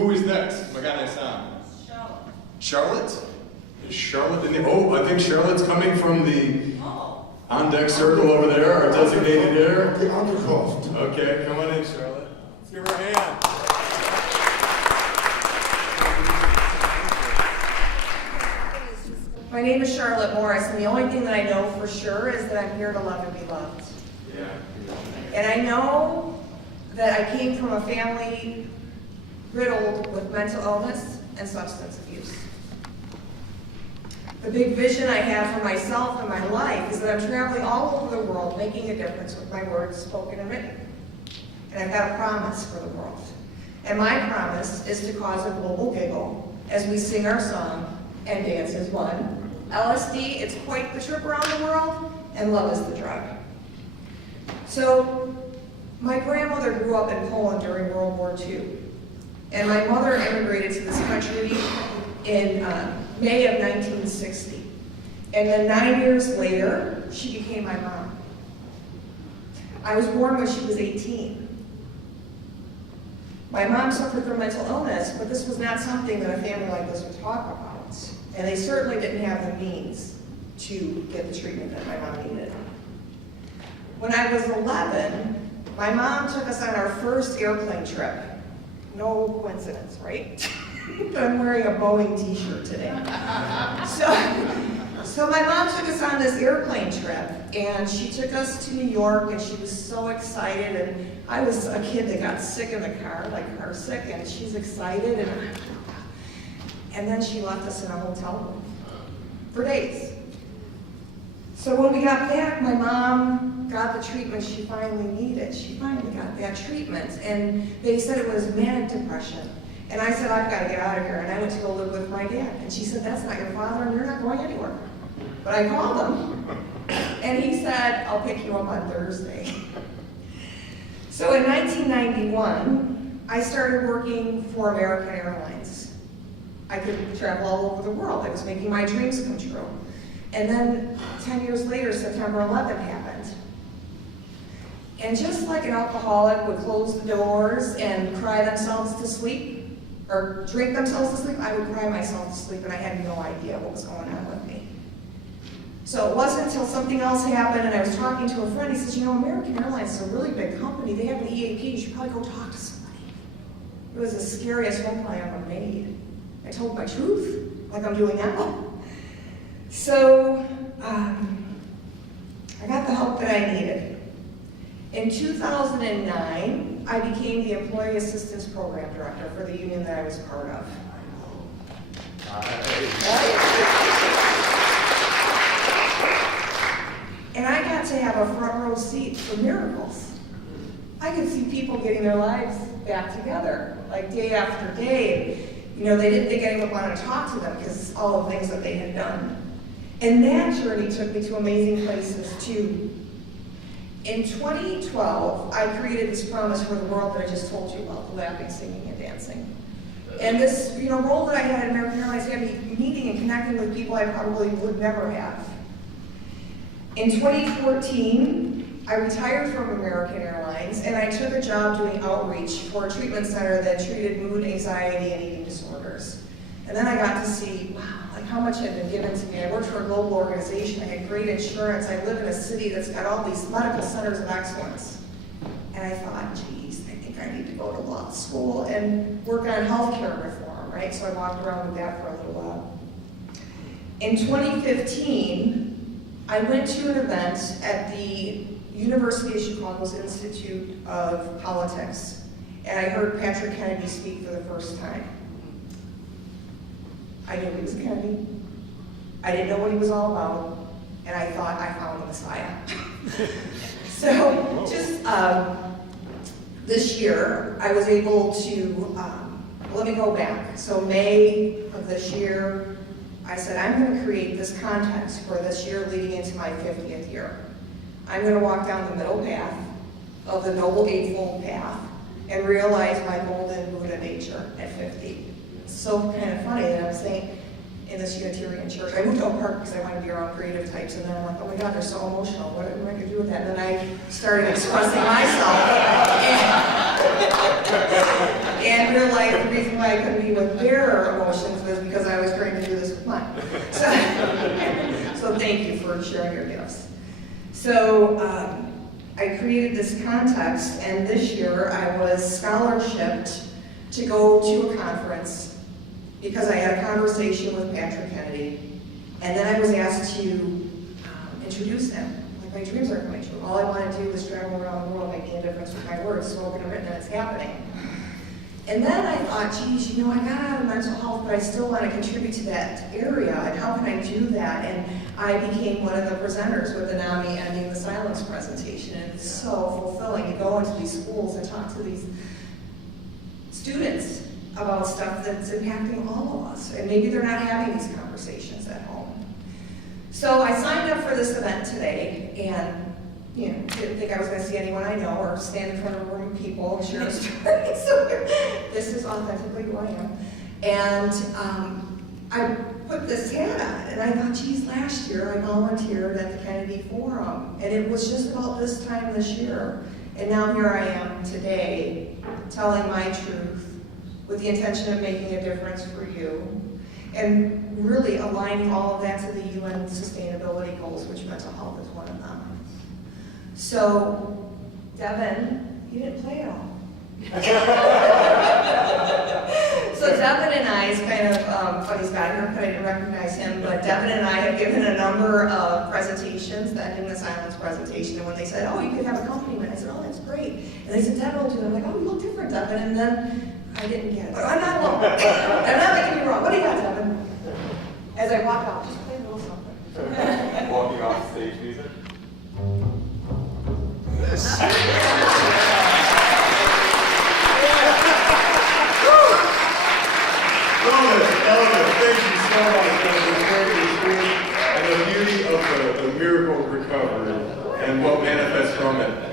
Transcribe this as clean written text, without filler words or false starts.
Who is next? Magana-san. Charlotte? Is Charlotte in the, oh, I think Charlotte's coming from the on-deck circle over there, our designated area. The undercost. Okay, come on in, Charlotte. Let's give her a hand. My name is Charlotte Morris, and the only thing that I know for sure is that I'm here to love and be loved. Yeah. And I know that I came from a family riddled with mental illness and substance abuse. The big vision I have for myself and my life is that I'm traveling all over the world, making a difference with my words, spoken and written. And I've got a promise for the world. And my promise is to cause a global giggle as we sing our song and dance as one. LSD, it's quite the trip around the world, and love is the drug. So, my grandmother grew up in Poland during World War II, and my mother immigrated to this country in May of 1960. And then 9 years later, she became my mom. I was born when she was 18. My mom suffered from mental illness, but this was not something that a family like this would talk about. And they certainly didn't have the means to get the treatment that my mom needed. When I was 11, my mom took us on our first airplane trip. No coincidence, right? I'm wearing a Boeing t-shirt today. So my mom took us on this airplane trip, and she took us to New York, and she was so excited, and I was a kid that got sick in the car, like car sick, and she's excited, and then she left us in a hotel room for days. So when we got back, my mom got the treatment she finally needed. She finally got that treatment, and they said it was manic depression. And I said, I've got to get out of here, and I went to go live with my dad. And she said, that's not your father, and you're not going anywhere. But I called him, and he said, I'll pick you up on Thursday. So in 1991, I started working for American Airlines. I could travel all over the world. I was making my dreams come true. And then 10 years later, September 11th happened. And just like an alcoholic would close the doors and cry themselves to sleep, or drink themselves to sleep, I would cry myself to sleep, and I had no idea what was going on with me. So it wasn't until something else happened, and I was talking to a friend. He says, you know, American Airlines is a really big company. They have an EAP. You should probably go talk to somebody. It was the scariest phone call I ever made. I told my truth, like I'm doing now. So I got the help that I needed. In 2009, I became the Employee Assistance Program Director for the union that I was part of. And I got to have a front row seat for miracles. I could see people getting their lives back together, like day after day. You know, they didn't think anyone wanted to talk to them because all the things that they had done. And that journey took me to amazing places too. In 2012, I created this promise for the world that I just told you about, the laughing, singing, and dancing. And this, role that I had at American Airlines had me meeting and connecting with people I probably would never have. In 2014, I retired from American Airlines, and I took a job doing outreach for a treatment center that treated mood, anxiety, and eating disorders. And then I got to see, wow, like how much had been given to me. I worked for a global organization. I had great insurance. I live in a city that's got all these medical centers of excellence. And I thought, geez, I think I need to go to law school and work on healthcare reform, right? So I walked around with that for a little while. In 2015, I went to an event at the University of Chicago's Institute of Politics, and I heard Patrick Kennedy speak for the first time. I knew he was Kennedy. I didn't know what he was all about, and I thought I found the Messiah. So just this year, I was able to, let me go back. So May of this year, I said, I'm going to create this context for this year leading into my 50th year. I'm going to walk down the middle path of the Noble Eightfold Path and realize my golden Buddha nature at 50. It's so kind of funny that I'm saying in this Unitarian church, I moved to Oak Park because I wanted to be around creative types, and then I'm like, oh my God, they're so emotional. What am I going to do with that? And then I started expressing myself. And realized the reason why I couldn't be with their emotions was because I was trying to do this with mine. So thank you for sharing your gifts. So I created this context, and this year I was scholarshiped to go to a conference because I had a conversation with Patrick Kennedy, and then I was asked to introduce him. Like, my dreams are coming true. All I want to do is travel around the world, making a difference with my words, spoken and written, and it's happening. And then I thought, geez, you know, I got out of mental health, but I still want to contribute to that area, and how can I do that? And I became one of the presenters with the NAMI Ending the Silence presentation, and it's so fulfilling to go into these schools and talk to these students about stuff that's impacting all of us, and maybe they're not having these conversations at home. So I signed up for this event today, and didn't think I was going to see anyone I know or stand in front of a room of people and share a story. So this is authentically who I am. And I put this hat on, and I thought, geez, last year I volunteered at the Kennedy Forum, and it was just about this time this year. And now here I am today, telling my truth with the intention of making a difference for you, and really aligning all of that to the UN sustainability goals, which mental health is one of them. So, Devin, you didn't play at all. So Devin and I, is kind of funny, Scott here, I didn't recognize him, but Devin and I have given a number of presentations, the Ending the Silence presentation, and when they said, oh, you could have a accompaniment, I said, oh, that's great. And they said, Devin will do it. I'm like, oh, you look different, Devin. And then I didn't get it. But I'm not alone. I'm not making you wrong. What do you got, Devin? As I walk out, just play a little something. Walking off stage music. Thank you so much. That was a great experience, and the beauty of the miracle recovery and what manifests from it.